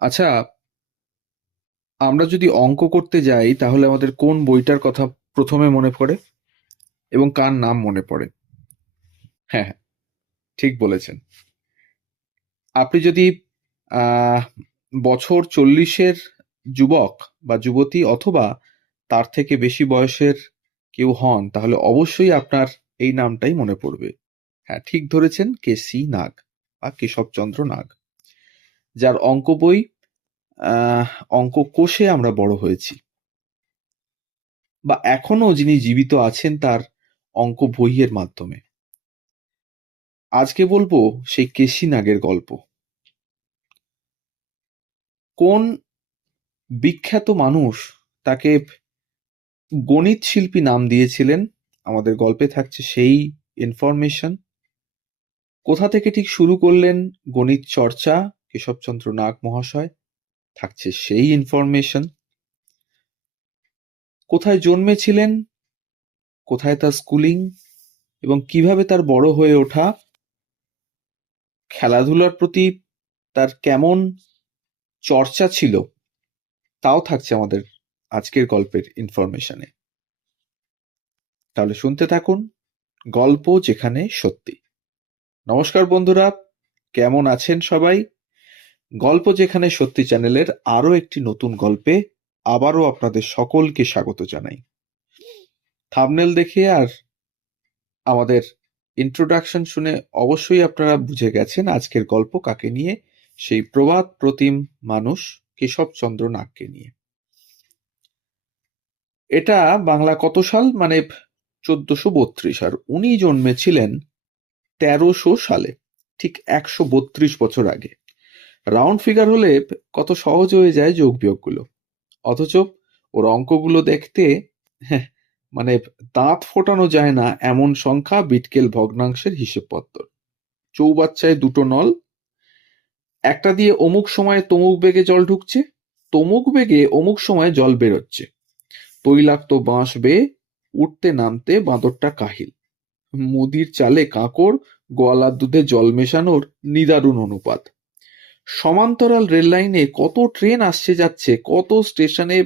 আচ্ছা, আমরা যদি অঙ্ক করতে যাই তাহলে আমাদের কোন বইটার কথা প্রথমে মনে পড়ে এবং কার নাম মনে পড়ে? হ্যাঁ, হ্যাঁ, ঠিক বলেছেন। আপনি যদি আহ বছর 40-এর যুবক বা যুবতী অথবা তার থেকে বেশি বয়সের কেউ হন তাহলে অবশ্যই আপনার এই নামটাই মনে পড়বে। হ্যাঁ, ঠিক ধরেছেন, কেসি নাগ বা কেশবচন্দ্র নাগ, যার অঙ্ক বই অঙ্ক কোষে আমরা বড় হয়েছি, বা এখনো যিনি জীবিত আছেন তার অঙ্ক বইয়ের মাধ্যমে। আজকে বলবো সেই কেশি নাগের গল্প। কোন বিখ্যাত মানুষ তাকে গণিত শিল্পী নাম দিয়েছিলেন, আমাদের গল্পে থাকছে সেই ইনফরমেশন। কোথা থেকে ঠিক শুরু করলেন গণিত চর্চা কেশবচন্দ্র নাগ মহাশয়, থাকছে সেই ইনফরমেশন। কোথায় জন্মেছিলেন, কোথায় তার স্কুলিং, এবং কিভাবে তার বড় হয়ে ওঠা, খেলাধুলার প্রতি তার কেমন চর্চা ছিল, তাও থাকছে আমাদের আজকের গল্পের ইনফরমেশনে। তাহলে শুনতে থাকুন গল্প যেখানে সত্যি। নমস্কার বন্ধুরা, কেমন আছেন সবাই? গল্প যেখানে সত্যি চ্যানেলের আরো একটি নতুন গল্পে আবারও আপনাদের সকলকে স্বাগত জানাই। থাম্বনেল দেখে আর আমাদের ইন্ট্রোডাকশন শুনে অবশ্যই আপনারা বুঝে গেছেন আজকের গল্প কাকে নিয়ে, সেই প্রবাদ প্রতিম মানুষ কেশবচন্দ্র নাগকে নিয়ে। এটা বাংলা কত সাল, মানে 1432, আর উনি জন্মেছিলেন 1300 সালে, ঠিক 132 বছর আগে। রাউন্ড ফিগার হলে কত সহজ হয়ে যায় যোগ বিয়োগগুলো, অথচ ওর অঙ্কগুলো দেখতে, হ্যাঁ, মানে দাঁত ফোটানো যায় না এমন সংখ্যা, বিটকেল ভগ্নাংশের হিসেবপত্র। চৌবাচ্চায় দুটো নল, একটা দিয়ে অমুক সময়ে তমুক বেগে জল ঢুকছে, তমুক বেগে অমুক সময়ে জল বেরোচ্ছে, তৈলাক্ত বাঁশ বেয়ে উঠতে নামতে বাঁদরটা কাহিল, মুদির চালে কাঁকড়, গোয়ালার দুধে জল মেশানোর নিদারুণ অনুপাত। সমান্তরাল রেল লাইনে কত ট্রেন আসছে যাচ্ছে, কত স্টেশনে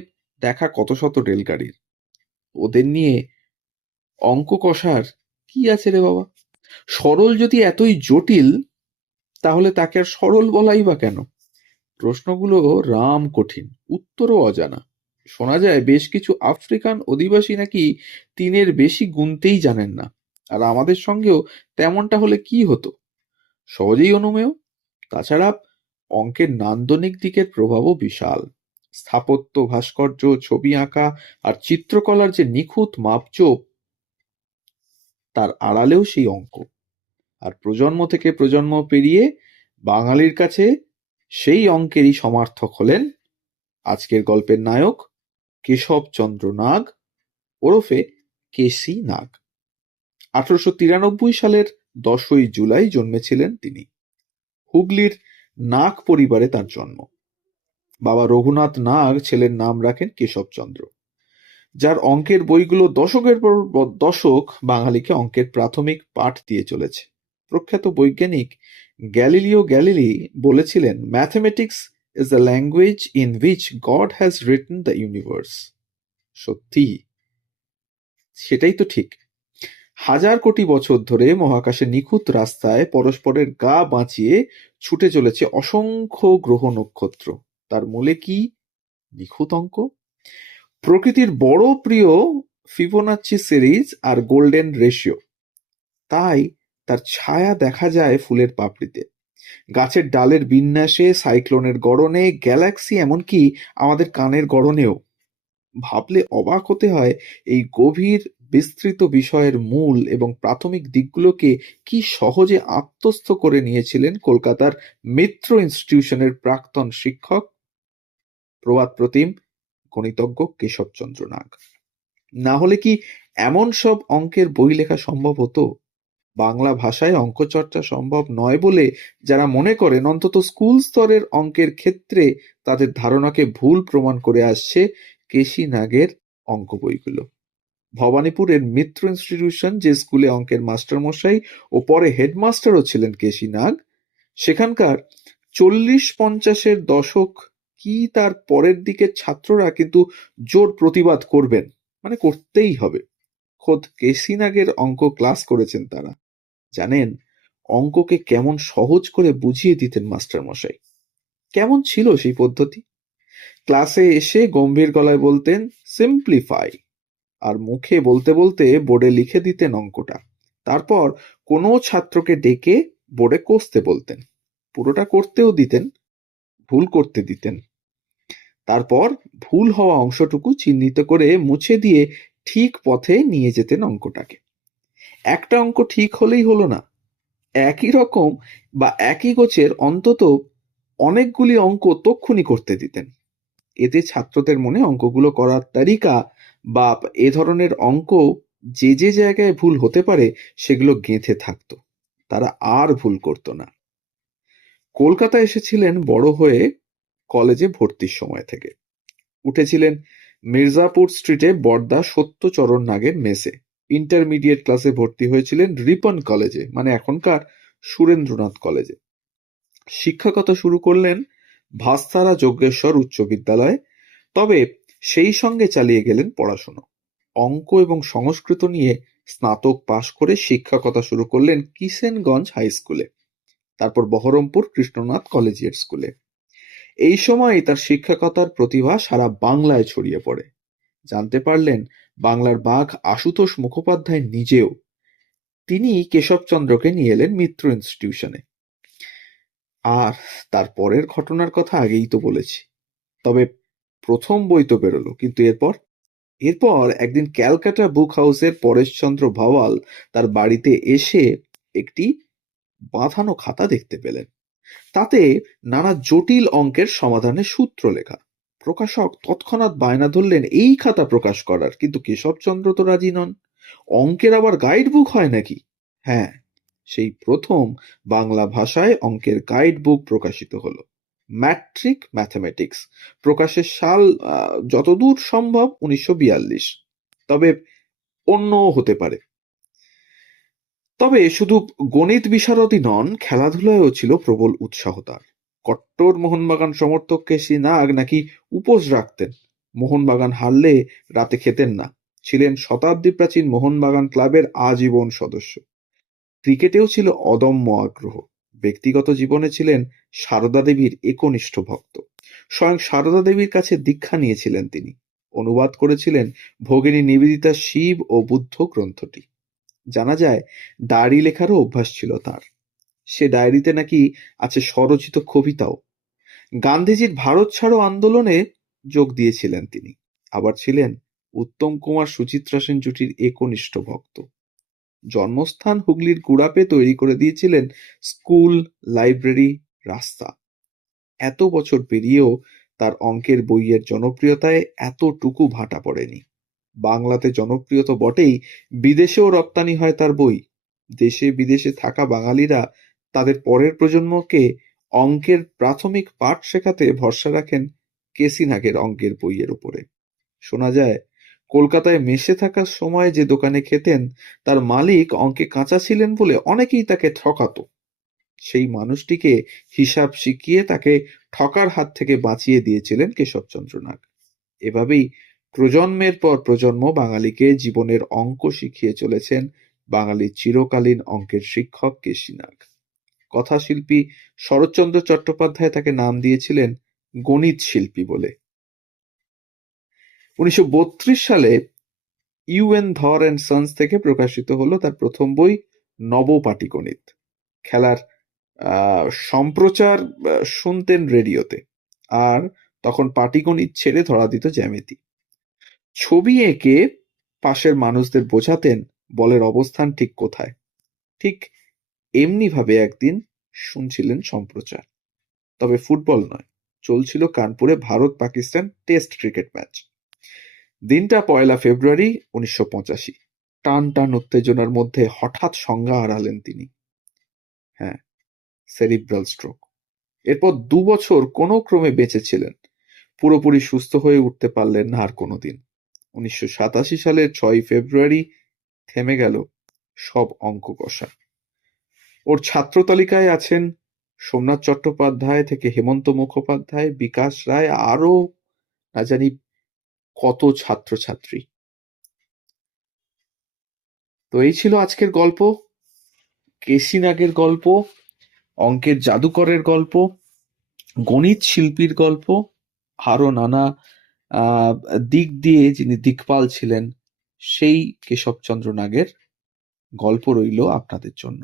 দেখা কত শত রেলগাড়ির। ওদের নিয়ে অঙ্ক কষার কি আছে রে বাবা? সরল যদি এতই জটিল, তাহলে তাকে আর সরল বলাই বা কেন? প্রশ্নগুলো রাম কঠিন, উত্তরও অজানা। শোনা যায় বেশ কিছু আফ্রিকান অধিবাসী নাকি 3-এর বেশি গুনতেই জানেন না। আর আমাদের সঙ্গেও তেমনটা হলে কি হতো? সহজেই অনুমেয়। তাছাড়া অঙ্কের নান্দনিক দিকের প্রভাবও বিশাল। স্থাপত্য, ভাস্কর্য, ছবি আঁকা আর চিত্রকলার যে নিখুঁত মাপজোক, তার আড়ালেও সেই অঙ্ক। আর প্রজন্ম থেকে প্রজন্ম পেরিয়ে বাঙালির কাছে সেই অঙ্কেরই সমার্থক হলেন আজকের গল্পের নায়ক কেশবচন্দ্র নাগ, ওরফে কেসি নাগ। 1893 সালের 10ই জুলাই জন্মেছিলেন তিনি। হুগলির নাগ পরিবারে তার জন্ম। বাবা রঘুনাথ নাগ ছেলের নাম রাখেন কেশবচন্দ্র, যার অঙ্কের বইগুলো দশকের পর দশক বাঙালিকে অঙ্কের প্রাথমিক পাঠ দিয়ে চলেছে। প্রখ্যাত বৈজ্ঞানিক গ্যালিলিও গ্যালিলি বলেছিলেন, mathematics is the language in which god has written the universe. সত্যি, সেটাই তো ঠিক। হাজার কোটি বছর ধরে মহাকাশে নিখুঁত রাস্তায় পরস্পরের গা বাঁচিয়ে ছুটে চলেছে অসংখ্য গ্রহ নক্ষত্র। তার মূলে কি? নিখুঁত অঙ্ক। প্রকৃতির বড় প্রিয় ফিবোনাচ্চি সিরিজ আর গোল্ডেন রেশিও। তাই তার ছায়া দেখা যায় ফুলের পাপড়িতে, গাছের ডালের বিন্যাসে, সাইক্লোনের গড়নে, গ্যালাক্সি, এমনকি আমাদের কানের গড়নেও। ভাবলে অবাক হতে হয়, এই গভীর বিস্তৃত বিষয়ের মূল এবং প্রাথমিক দিকগুলোকে কি সহজে আত্মস্থ করে নিয়েছিলেন কলকাতার মিত্র ইনস্টিটিউশনের প্রাক্তন শিক্ষক, প্রবাদ প্রতিম গণিতজ্ঞ কেশবচন্দ্র নাগ। না হলে কি এমন সব অঙ্কের বই লেখা সম্ভব হতো? বাংলা ভাষায় অঙ্ক চর্চা সম্ভব নয় বলে যারা মনে করেন, অন্তত স্কুল স্তরের অঙ্কের ক্ষেত্রে তাদের ধারণাকে ভুল প্রমাণ করে আসছে কেশি নাগের অঙ্ক বইগুলো। ভবানীপুরের মিত্র ইনস্টিটিউশন, যে স্কুলে অঙ্কের মাস্টারমশাই ও পরে হেডমাস্টারও ছিলেন কেশি নাগ, সেখানকার 40-50-এর দশক কি তার পরের দিকের ছাত্ররা কিন্তু জোর প্রতিবাদ করবেন, মানে করতেই হবে। খোদ কেসি নাগের অঙ্ক ক্লাস করেছেন তারা, জানেন অঙ্ককে কেমন সহজ করে বুঝিয়ে দিতেন মাস্টার মশাই। কেমন ছিল সেই পদ্ধতি? ক্লাসে এসে গম্ভীর গলায় বলতেন সিম্পলিফাই, আর মুখে বলতে বলতে বোর্ডে লিখে দিতেন অঙ্কটা। তারপর কোনো ছাত্রকে ডেকে বোর্ডে কষতে বলতেন, পুরোটা করতেও দিতেন, ভুল করতে দিতেন। তারপর ভুল হওয়া অংশটুকু চিহ্নিত করে মুছে দিয়ে ঠিক পথে নিয়ে যেতেন অঙ্কটাকে। একটা অঙ্ক ঠিক হলেই হলো না, একই রকম বা একই গোছের অন্তত অনেকগুলি অঙ্ক তক্ষুনি করতে দিতেন। এতে ছাত্রদের মনে অঙ্কগুলো করার তারিকা বা এ ধরনের অঙ্ক যে যে জায়গায় ভুল হতে পারে সেগুলো গেঁথে থাকতো, তারা আর ভুল করতো না। কলকাতা এসেছিলেন বড় হয়ে কলেজে ভর্তির সময় থেকে। উঠেছিলেন মির্জাপুর স্ট্রিটে বড়দা সত্যচরণ নাগের মেসে। ইন্টারমিডিয়েট ক্লাসে ভর্তি হয়েছিলেন রিপন কলেজে, মানে এখনকার সুরেন্দ্রনাথ কলেজে। শিক্ষকতা শুরু করলেন ভাস্তারা যজ্ঞেশ্বর উচ্চ বিদ্যালয়ে, তবে সেই সঙ্গে চালিয়ে গেলেন পড়াশুনো। অঙ্ক এবং সংস্কৃত নিয়ে স্নাতক পাশ করে শিক্ষকতা শুরু করলেন কিষেনগঞ্জ হাই স্কুলে, তারপর বহরমপুর কৃষ্ণনাথ কলেজিয়েট স্কুলে। এই সময় তার শিক্ষকতার প্রতিভা সারা বাংলায় ছড়িয়ে পড়ে। জানতে পারলেন বাংলার বাঘ আশুতোষ মুখোপাধ্যায় নিজেও। তিনি কেশবচন্দ্রকে নিয়ে এলেন মিত্র ইনস্টিটিউশনে। আর তার পরের ঘটনার কথা আগেই তো বলেছি। তবে প্রথম বই তো বেরোলো, কিন্তু এরপর এরপর একদিন ক্যালকাটা বুক হাউসের পরেশচন্দ্র ভাওয়াল তার বাড়িতে এসে একটি বাঁধানো খাতা দেখতে পেলেন। তাতে নানা জটিল অঙ্কের সমাধানের সূত্র লেখা। প্রকাশক তৎক্ষণাৎ বায়না ধরলেন এই খাতা প্রকাশ করার, কিন্তু কেশবচন্দ্র তো রাজি নন। অঙ্কের আবার গাইড বুক হয় নাকি? হ্যাঁ, সেই প্রথম বাংলা ভাষায় অঙ্কের গাইড বুক প্রকাশিত হলো, ম্যাট্রিক ম্যাথমেটিক্স। প্রকাশের সাল যতদূর সম্ভব 1942। তবে অন্যও হতে পারে। তবে শুধু গণিত বিশারদই নন, খেলাধুলায়ও ছিল প্রবল উৎসাহ তার। কট্টর মোহনবাগান সমর্থক কেসি নাগ নাকি উপোস রাখতেন, মোহনবাগান হারলে রাতে খেতেন না। ছিলেন শতাব্দী প্রাচীন মোহনবাগান ক্লাবের আজীবন সদস্য। ক্রিকেটেও ছিল অদম্য আগ্রহ। ব্যক্তিগত জীবনে ছিলেন সারদা দেবীর একনিষ্ঠ ভক্ত। স্বয়ং সারদা দেবীর কাছে দীক্ষা নিয়েছিলেন তিনি। অনুবাদ করেছিলেন ভগিনী নিবেদিতা শিব ও বুদ্ধ গ্রন্থটি। জানা যায় ডায়েরি লেখারও অভ্যাস ছিল তার। সে ডায়েরিতে নাকি আছে স্বরচিত কবিতাও। গান্ধীজির ভারত ছাড়ো আন্দোলনে যোগ দিয়েছিলেন তিনি। আবার ছিলেন উত্তম কুমার সুচিত্রা সেন জুটির একনিষ্ঠ ভক্ত। জন্মস্থান হুগলির গুড়াপে তৈরি করে দিয়েছিলেন স্কুল, লাইব্রেরি, রাস্তা। এত বছর পেরিয়েও তার অঙ্কের বইয়ের জনপ্রিয়তায় এতটুকু ভাটা পড়েনি। বাংলাতে জনপ্রিয় তো বটেই, বিদেশেও রপ্তানি হয় তার বই। দেশে বিদেশে থাকা বাঙালিরা তাদের পরের প্রজন্মকে অঙ্কের প্রাথমিক পাঠ শেখাতে ভরসা রাখেন কেসি নাগের অঙ্কের বইয়ের উপরে। শোনা যায় কলকাতায় মেসে থাকার সময় যে দোকানে খেতেন তার মালিক অঙ্কে কাঁচা ছিলেন বলে অনেকেই তাকে ঠকাতো। সেই মানুষটিকে হিসাব শিখিয়ে তাকে ঠকার হাত থেকে বাঁচিয়ে দিয়েছিলেন কেশবচন্দ্র নাগ। এভাবেই প্রজন্মের পর প্রজন্ম বাঙালিকে জীবনের অঙ্ক শিখিয়ে চলেছেন বাঙালির চিরকালীন অঙ্কের শিক্ষক কেসি নাগ। কথাশিল্পী শরৎচন্দ্র চট্টোপাধ্যায় তাকে নাম দিয়েছিলেন গণিত শিল্পী বলে। 1932 সালে ইউএন ধর অ্যান্ড সন্স থেকে প্রকাশিত হলো তার প্রথম বই নবপাটিগণিত। খেলার সম্প্রচার শুনতেন রেডিওতে, আর তখন পাটিগণিত ছেড়ে ধরা দিত জ্যামিতি। ছবি এঁকে পাশের মানুষদের বোঝাতেন বলের অবস্থান ঠিক কোথায়। ঠিক এমনি ভাবে একদিন শুনছিলেন সম্প্রচার, তবে ফুটবল নয়, চলছিল কানপুরে Bharat Pakistan test cricket match. দিনটা 1 ফেব্রুয়ারি 1985। টান টান উত্তেজনার মধ্যে হঠাৎ সংজ্ঞা হারালেন তিনি। হ্যাঁ, সেরিব্রাল স্ট্রোক। এরপর 2 বছর কোনো ক্রমে বেঁচে ছিলেন। পুরোপুরি সুস্থ হয়ে উঠতে পারলেন না আর কোনোদিন। 1987 সালের 6 ফেব্রুয়ারি থেমে গেল সব অঙ্ক কষা। ওর ছাত্র তালিকায় আছেন সোমনাথ চট্টোপাধ্যায় থেকে হেমন্ত মুখোপাধ্যায়, বিকাশ রায়, আরো না জানি কত ছাত্রছাত্রী। তো এই ছিল আজকের গল্প, কেসি নাগের গল্প, অঙ্কের জাদুকরের গল্প, গণিত শিল্পীর গল্প, আরো নানা দিক দিয়ে যিনি দিকপাল ছিলেন সেই কেশবচন্দ্র নাগের গল্প রইল আপনাদের জন্য।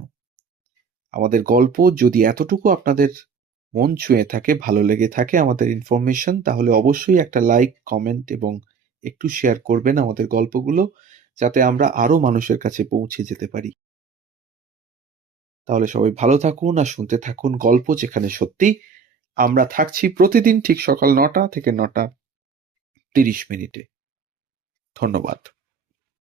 আমাদের গল্প যদি এতটুকু আপনাদের মন ছুঁয়ে থাকে, ভালো লেগে থাকে আমাদের ইনফরমেশন, তাহলে অবশ্যই একটা লাইক, কমেন্ট এবং একটু শেয়ার করবেন আমাদের গল্পগুলো, যাতে আমরা আরো মানুষের কাছে পৌঁছে যেতে পারি। তাহলে সবাই ভালো থাকুন আর শুনতে থাকুন গল্প যেখানে সত্যি। আমরা থাকছি প্রতিদিন ঠিক সকাল 9টা থেকে 9টা 30 মিনিটে। ধন্যবাদ।